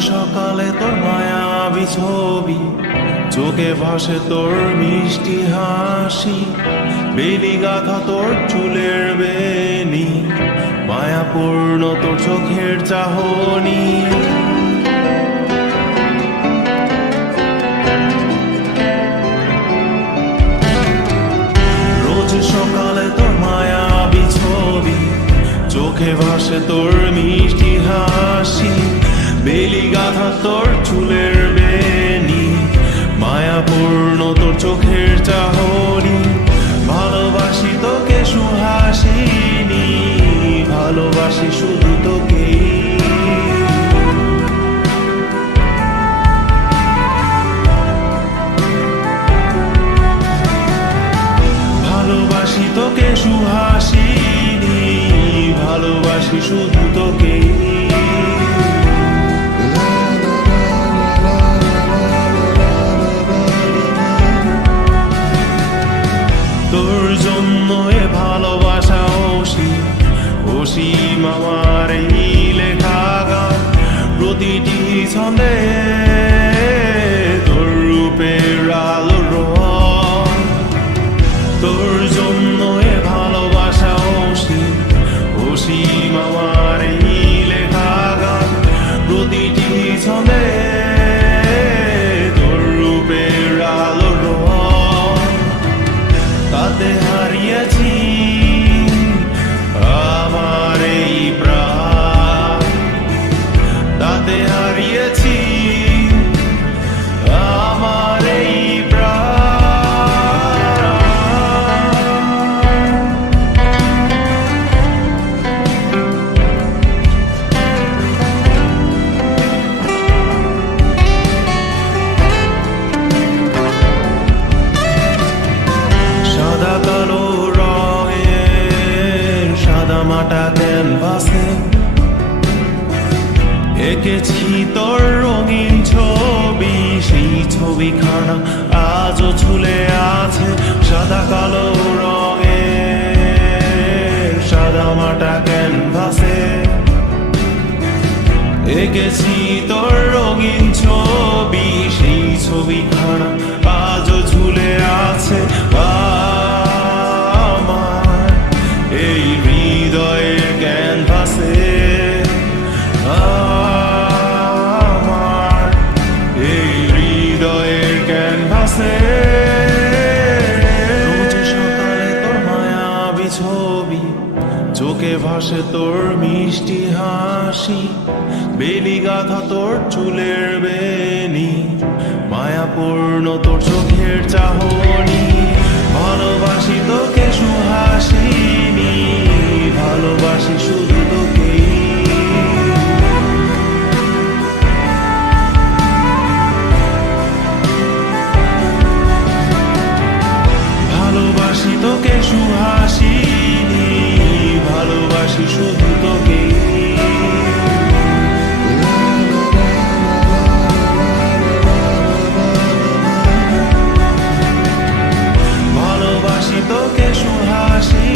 সকালে তোর মায়াবী ছবি, চোখে ভাসে তোর মিষ্টি হাসি, বেলি গাথা তোর চুলের বেনি, মায়াপূর্ণ তোর চোখের চাহনি। রোজ সকালে তোর মায়াবী ছবি, চোখে ভাসে তোর মিষ্টি হাসি, বেলি গাথা তোর চুলের বেনি, মায়াপূর্ণ তোর চোখের চাহনি। ভালোবাসি তোকে সুহাসিনী, ভালোবাসি শুধু তোকে। ভালোবাসি তোকে সুহাসিনী, ভালোবাসি শুধু তোকে। তোর জন্য এ ভালোবাসা অসীম আমার এই লেখা গান, প্রতিটি ছন্দে তোর রূপের আলো রং। তোর জন্য এ ভালোবাসা অসীম আমার এই লেখা গান, প্রতিটি ছন্দে তোর রূপের আলো রং। তাতে হারিয়েছি আমার এই প্রাণ, তাতে হারিয়েছি আমার এই মাটা ক্যানভাসে এঁকেছি তোর রঙিন ছবি, সেই ছবিখানা আজও ঝুলে আছে সাদা কালো রঙের সাদা মাটা ক্যানভাসে। এঁকেছি তোর রঙিন ছবি, সেই ছবিখানা আজও ঝুলে আছে আমার এই হৃদয়ের ক্যানভাসে, আমার এই হৃদয়ের ক্যানভাসে। রোজ সকালে তোর মায়াবী ছবি, চোখে ভাসে তোর মিষ্টি হাসি, বেলি গাথা তোর চুলের বেনি, মায়াপূর্ণ তোর চোখের চাহনি। ভালোবাসি তোকে সুহাসিনী, ভালোবাসি শুধু তোকে। ভালোবাসি তোকে সুহাসিনী, ভালোবাসি শুধু তোকে। ভালোবাসি তোকে সুহাসিনী।